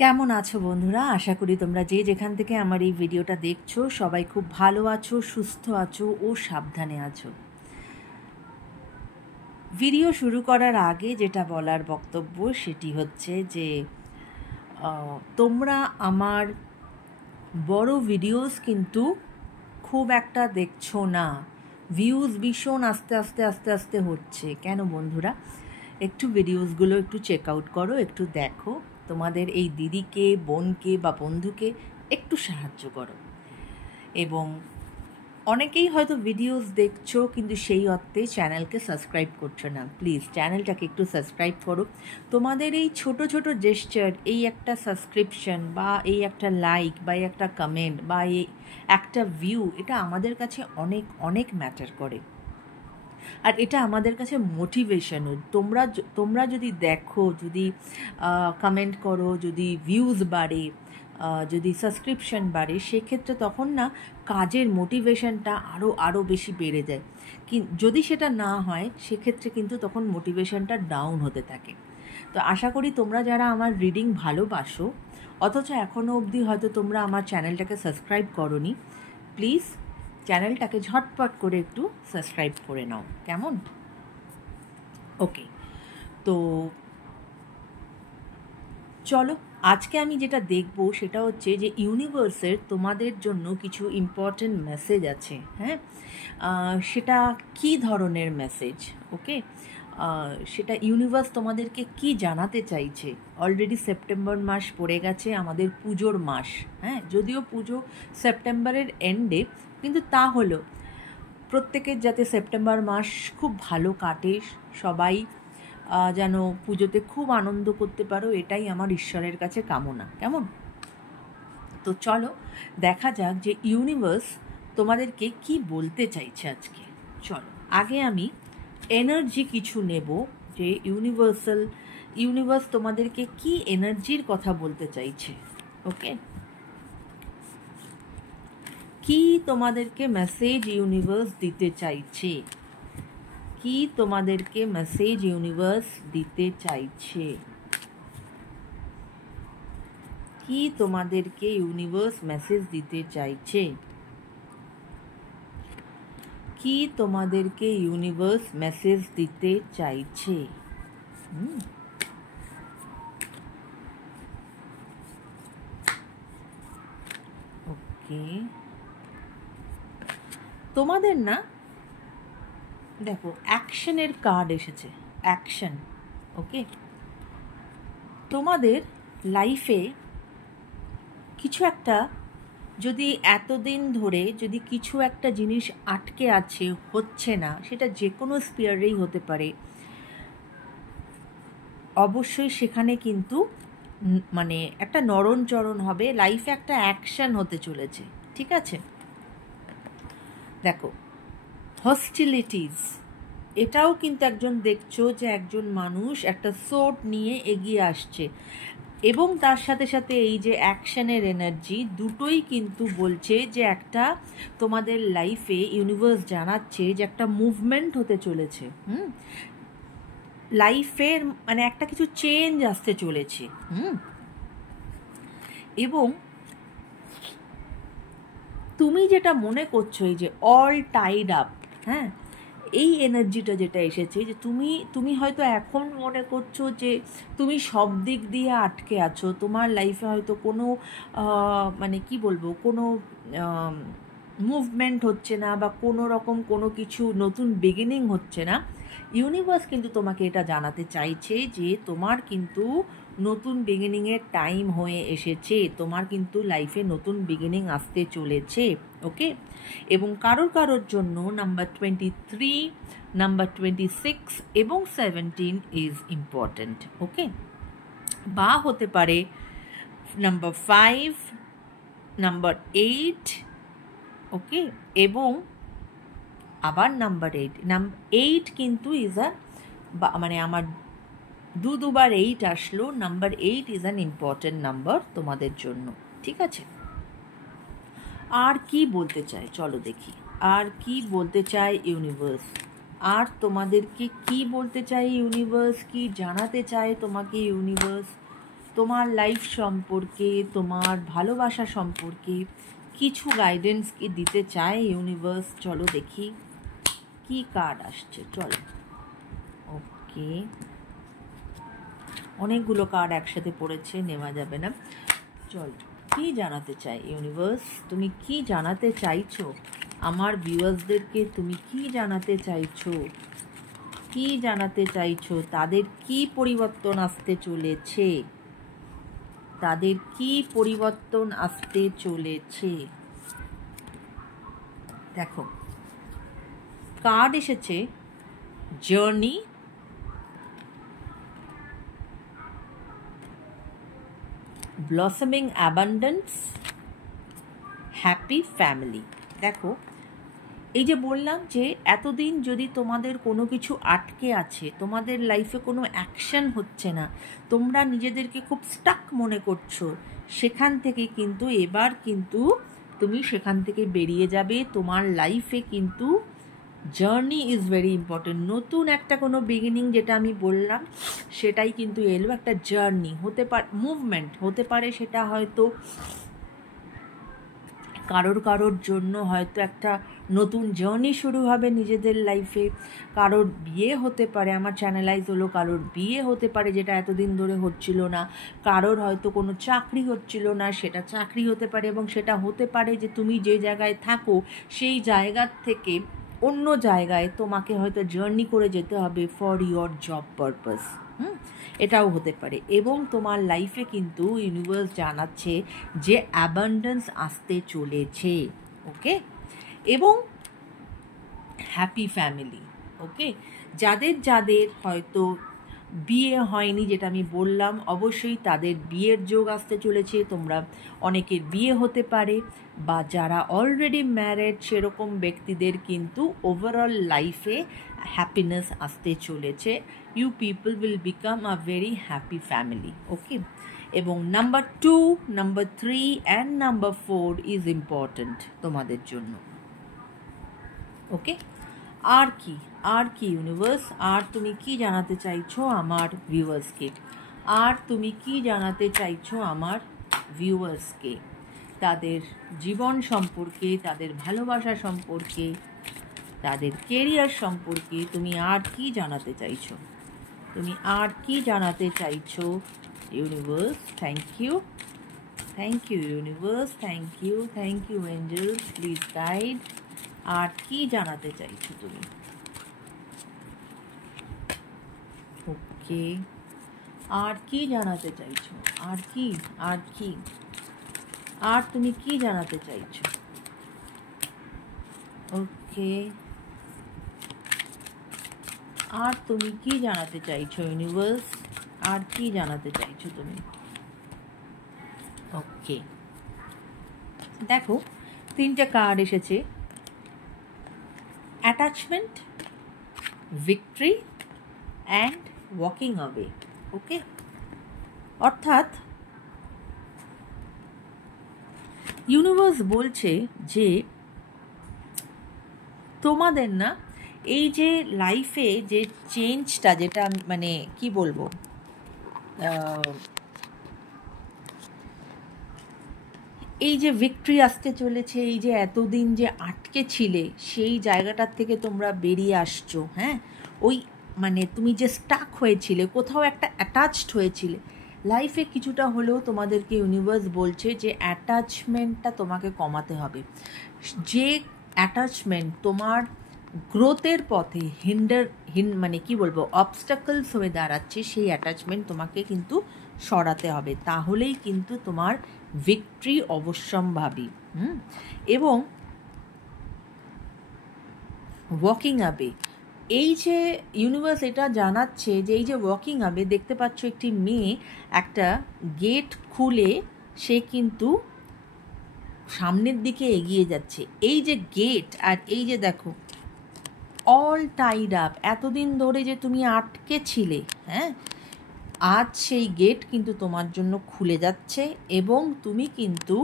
কেমন আছো বন্ধুরা? আশা করি তোমরা যে যেখান থেকে আমার এই ভিডিওটা দেখছো সবাই খুব ভালো আছো, সুস্থ আছো ও সাবধানে আছো। ভিডিও শুরু করার আগে যেটা বলার বক্তব্য সেটি হচ্ছে যে তোমরা আমার বড় ভিডিওস কিন্তু খুব একটা দেখছো না। ভিউজ ভীষণ আস্তে আস্তে আস্তে আস্তে হচ্ছে। কেন বন্ধুরা? একটু ভিডিওসগুলো একটু চেক আউট করো, একটু দেখো, তোমাদের এই দিদিকে, বোনকে বা বন্ধুকে একটু সাহায্য করো। এবং অনেকেই হয়তো ভিডিওস দেখছো কিন্তু সেই অর্থে চ্যানেলকে সাবস্ক্রাইব করছো না। প্লিজ চ্যানেলটাকে একটু সাবস্ক্রাইব করো। তোমাদের এই ছোট ছোট জেস্চার, এই একটা সাবস্ক্রিপশন বা এই একটা লাইক বা এই একটা কমেন্ট বা এই একটা ভিউ, এটা আমাদের কাছে অনেক অনেক ম্যাটার করে। আর এটা আমাদের কাছে মোটিভেশনও। তোমরা যদি দেখো, যদি কমেন্ট করো, যদি ভিউজ বাড়ে, যদি সাবস্ক্রিপশন বাড়ে, সেক্ষেত্রে তখন না কাজের মোটিভেশনটা আরও বেশি বেড়ে যায়। যদি সেটা না হয় সেক্ষেত্রে কিন্তু তখন মোটিভেশনটা ডাউন হতে থাকে। তো আশা করি তোমরা যারা আমার রিডিং ভালোবাসো অথচ এখনও অবধি হয়তো তোমরা আমার চ্যানেলটাকে সাবস্ক্রাইব করোনি, প্লিজ চ্যানেলটাকে ঝটপট করে একটু সাবস্ক্রাইব করে নাও, কেমন? ওকে, তো চলো আজকে আমি যেটা দেখব সেটা হচ্ছে যে ইউনিভার্সের তোমাদের জন্য কিছু ইম্পর্টেন্ট মেসেজ আছে। হ্যাঁ, সেটা কি ধরনের মেসেজ? ওকে, সেটা ইউনিভার্স তোমাদেরকে কি জানাতে চাইছে। অলরেডি সেপ্টেম্বর মাস পড়ে গেছে, আমাদের পুজোর মাস। হ্যাঁ, যদিও পুজো সেপ্টেম্বরের এন্ডে, কিন্তু তা হলো প্রত্যেকের যাতে সেপ্টেম্বর মাস খুব ভালো কাটে, সবাই যেন পুজোতে খুব আনন্দ করতে পারো, এটাই আমার ঈশ্বরের কাছে কামনা, কেমন? তো চলো দেখা যাক যে ইউনিভার্স তোমাদেরকে কি বলতে চাইছে আজকে। চলো আগে আমি এনার্জি কিছু নেব, যে ইউনিভার্স তোমাদেরকে কি এনার্জির কথা বলতে চাইছে। ওকে, কি তোমাদেরকে মেসেজ ইউনিভার্স দিতে চাইছে, কি তোমাদেরকে মেসেজ ইউনিভার্স দিতে চাইছে, কি তোমাদেরকে ইউনিভার্স মেসেজ দিতে চাইছে, কি তোমাদেরকে ইউনিভার্স মেসেজ দিতে চাইছে। ওকে, তোমাদের না দেখো অ্যাকশনের কার্ড এসেছে, অ্যাকশন। ওকে, তোমাদের লাইফে কিছু একটা, যদি এতদিন ধরে যদি কিছু একটা জিনিস আটকে আছে, হচ্ছে না, সেটা যে কোনো স্পিয়ারেই হতে পারে, অবশ্যই সেখানে কিন্তু মানে একটা নড়নচড়ন হবে, লাইফে একটা অ্যাকশন হতে চলেছে। ঠিক আছে, দেখো হস্টিলিটিস, এটাও কিন্তু একজন দেখছো যে একজন মানুষ একটা সোর্ড নিয়ে এগিয়ে আসছে, এবং তার সাথে সাথে এই যে অ্যাকশনের এনার্জি, দুটোই কিন্তু বলছে যে একটা তোমাদের লাইফে ইউনিভার্স জানাচ্ছে যে একটা মুভমেন্ট হতে চলেছে। লাইফের মানে একটা কিছু চেঞ্জ আসতে চলেছে। এবং তুমি যেটা মনে করছো এই যে অল টাইড আপ, হ্যাঁ, এই এনার্জিটা যেটা এসেছে, যে তুমি হয়তো এখন মনে করছো যে তুমি সব দিক দিয়ে আটকে আছো, তোমার লাইফে হয়তো কোনো মানে কি বলবো, কোনো মুভমেন্ট হচ্ছে না বা কোনো রকম কোনো কিছু নতুন বিগিনিং হচ্ছে না। ইউনিভার্স কিন্তু তোমাকে এটা জানাতে চাইছে যে তোমার কিন্তু নতুন বিগিনিংয়ের টাইম হয়ে এসেছে, তোমার কিন্তু লাইফে নতুন বিগিনিং আসতে চলেছে। ওকে, এবং কারোর জন্য নাম্বার 23, নাম্বার 26 এবং 17 ইজ ইম্পর্ট্যান্ট। ওকে, বা হতে পারে নাম্বার 5, নাম্বার 8, ওকে, এবং আবার নাম্বার 8 কিন্তু ইজ মানে আমার দুবার 8 আসলো, number 8 is an important number তোমাদের জন্য। ঠিক আছে, আর কি বলতে চাই চলো দেখি, আর কি বলতে চায় ইউনিভার্স, আর তোমাদেরকে কি বলতে চাই ইউনিভার্স, কি জানাতে চায় তোমাকে ইউনিভার্স, তোমার লাইফ সম্পর্কে, তোমার ভালোবাসা সম্পর্কে কিছু গাইডেন্স কি দিতে চায় ইউনিভার্স? চলো দেখি কি কার্ড আসছে। চলো, ওকে, অনেকগুলো কার্ড একসাথে পড়েছে, নেওয়া যাবে না। চলো, কি জানাতে চাই ইউনিভার্স? তুমি কি জানাতে চাইছো আমার ভিউয়ার্সদেরকে? তুমি কি জানাতে চাইছো? কি জানাতে চাইছো? তাদের কি পরিবর্তন আসতে চলেছে? তাদের কি পরিবর্তন আসতে চলেছে? দেখো, কার্ড এসেছে জার্নি, ব্লসমিং অ্যাবান্ডেন্স, হ্যাপি ফ্যামিলি। দেখো, এই যে বললাম যে এতদিন যদি তোমাদের কোনো কিছু আটকে আছে, তোমাদের লাইফে কোনো অ্যাকশন হচ্ছে না, তোমরা নিজেদেরকে খুব স্টাক মনে করছো, সেখান থেকে কিন্তু এবার কিন্তু তুমি সেখান থেকে বেরিয়ে যাবে। তোমার লাইফে কিন্তু জার্নি ইজ ভেরি ইম্পর্টেন্ট। নতুন একটা কোনো বিগিনিং, যেটা আমি বললাম সেটাই কিন্তু এলো। একটা জার্নি হতে পারে, মুভমেন্ট হতে পারে, সেটা হয়তো কারোর জন্য হয়তো একটা নতুন জার্নি শুরু হবে নিজেদের লাইফে। কারোর বিয়ে হতে পারে, আমার চ্যানেলাইজ হলো, কারোর বিয়ে হতে পারে যেটা এতদিন ধরে হচ্ছিল না। কারোর হয়তো কোনো চাকরি হচ্ছিল না, সেটা চাকরি হতে পারে। এবং সেটা হতে পারে যে তুমি যে জায়গায় থাকো সেই জায়গার থেকে অন্য জায়গায় তোমাকে হয়তো জার্নি করে যেতে হবে ফর ইয়োর জব পারপাস। এটাও হতে পারে। এবং তোমার লাইফে কিন্তু ইউনিভার্স জানাচ্ছে যে অ্যাবান্ডেন্স আসতে চলেছে। ওকে, এবং হ্যাপি ফ্যামিলি। ওকে, যাদের যাদের হয়তো বিয়ে হয়নি, যেটা আমি বললাম, অবশ্যই তাদের বিয়ের যোগ আসতে চলেছে। তোমরা অনেকের বিয়ে হতে পারে, বা যারা অলরেডি ম্যারেড সেরকম ব্যক্তিদের কিন্তু ওভারঅল লাইফে হ্যাপিনেস আসতে চলেছে। You people will become a very happy family. Okay, এবং number 2, number 3 and number 4 is important তোমাদের জন্য। ওকে, আর কি ইউনিভার্স? আর তুমি কি জানাতে চাইছো আমার ভিউয়ার্সকে? আর তুমি কি জানাতে চাইছো আমার ভিউয়ার্সকে? তাদের জীবন সম্পর্কে, তাদের ভালোবাসা সম্পর্কে, তাদের কেরিয়ার সম্পর্কে তুমি আর কি জানাতে চাইছো? তুমি আর কি জানাতে চাইছো universe? Thank you universe, thank you angels, please guide. আর কি জানাতে চাইছো তুমি? ওকে, আর কি জানাতে চাইছো? আর কি আর তুমি কি জানাতে চাইছো? ওকে, আর তুমি কি জানাতে চাইছো ইউনিভার্স? আর কি জানাতে চাইছো তুমি? ওকে, দেখো, 3টে কার্ড এসেছে, attachment, victory and walking away. Okay, অর্থাৎ ইউনিভার্স বলছে যে তোমাদের না এই যে লাইফে যে চেঞ্জটা, যেটা মানে কি বলবো, এই যে ভিক্টরি আসতে চলেছে, এই যে এতদিন যে আটকে ছিলে সেই জায়গাটার থেকে তোমরা বেরিয়ে আসছো। হ্যাঁ, ওই মানে তুমি যে স্টাক হয়েছিলে, কোথাও একটা অ্যাটাচড হয়েছিলে লাইফে, কিছুটা হলেও তোমাদেরকে ইউনিভার্স বলছে যে অ্যাটাচমেন্টটা তোমাকে কমাতে হবে। যে অ্যাটাচমেন্ট তোমার গ্রোথের পথে মানে কি বলবো, অবস্টাকলস হয়ে দাঁড়াচ্ছে, সেই অ্যাটাচমেন্ট তোমাকে কিন্তু সরাতে হবে। তাহলেই কিন্তু তোমার ভিক্টরি অবশ্যম্ভাবী। এবং ওয়াকিং অ্যাওয়ে, এই যে ইউনিভার্স এটা জানাচ্ছে যে এই যে ওয়াকিং অ্যাওয়ে, দেখতে পাচ্ছ একটি মেয়ে একটা গেট খুলে সে কিন্তু সামনের দিকে এগিয়ে যাচ্ছে। এই যে গেট, আর এই যে দেখো অল টাইড আপ, এতদিন ধরে যে তুমি আটকে ছিলে, হ্যাঁ, আজ সেই গেট কিন্তু তোমার জন্য খুলে যাচ্ছে। এবং তুমি কিন্তু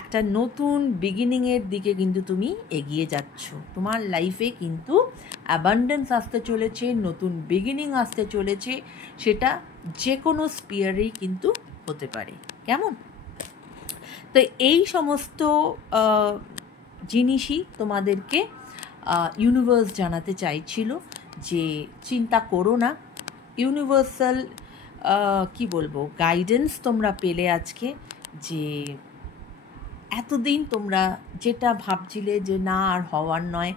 একটা নতুন বিগিনিংয়ের দিকে কিন্তু তুমি এগিয়ে যাচ্ছ। তোমার লাইফে কিন্তু অ্যাবান্ডেন্স আসতে চলেছে, নতুন বিগিনিং আসতে চলেছে। সেটা যে কোনো স্পিয়ারেই কিন্তু হতে পারে। কেমন? তো এই সমস্ত জিনিসই তোমাদেরকে ইউনিভার্স জানাতে চাইছিল যে চিন্তা করো না। ইউনিভার্সাল কি বলবো, গাইডেন্স তোমরা পেলে আজকে, যে এতদিন তোমরা যেটা ভাবছিলে যে না আর হওয়ার নয়,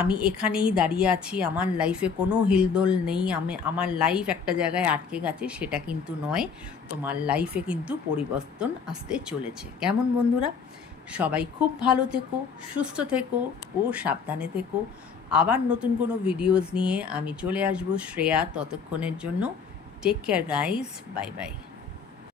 আমি এখানেই দাঁড়িয়ে আছি, আমার লাইফে কোনো হিলদোল নেই, আমার লাইফ একটা জায়গায় আটকে গেছে, সেটা কিন্তু নয়। তোমার লাইফে কিন্তু পরিবর্তন আসতে চলেছে। কেমন বন্ধুরা? সবাই খুব ভালো থেকো, সুস্থ থেকো ও সাবধানে থেকো। আবার নতুন কোনো ভিডিওস নিয়ে আমি চলে আসবো শ্রেয়া। ততক্ষণের জন্য take care guys, bye by.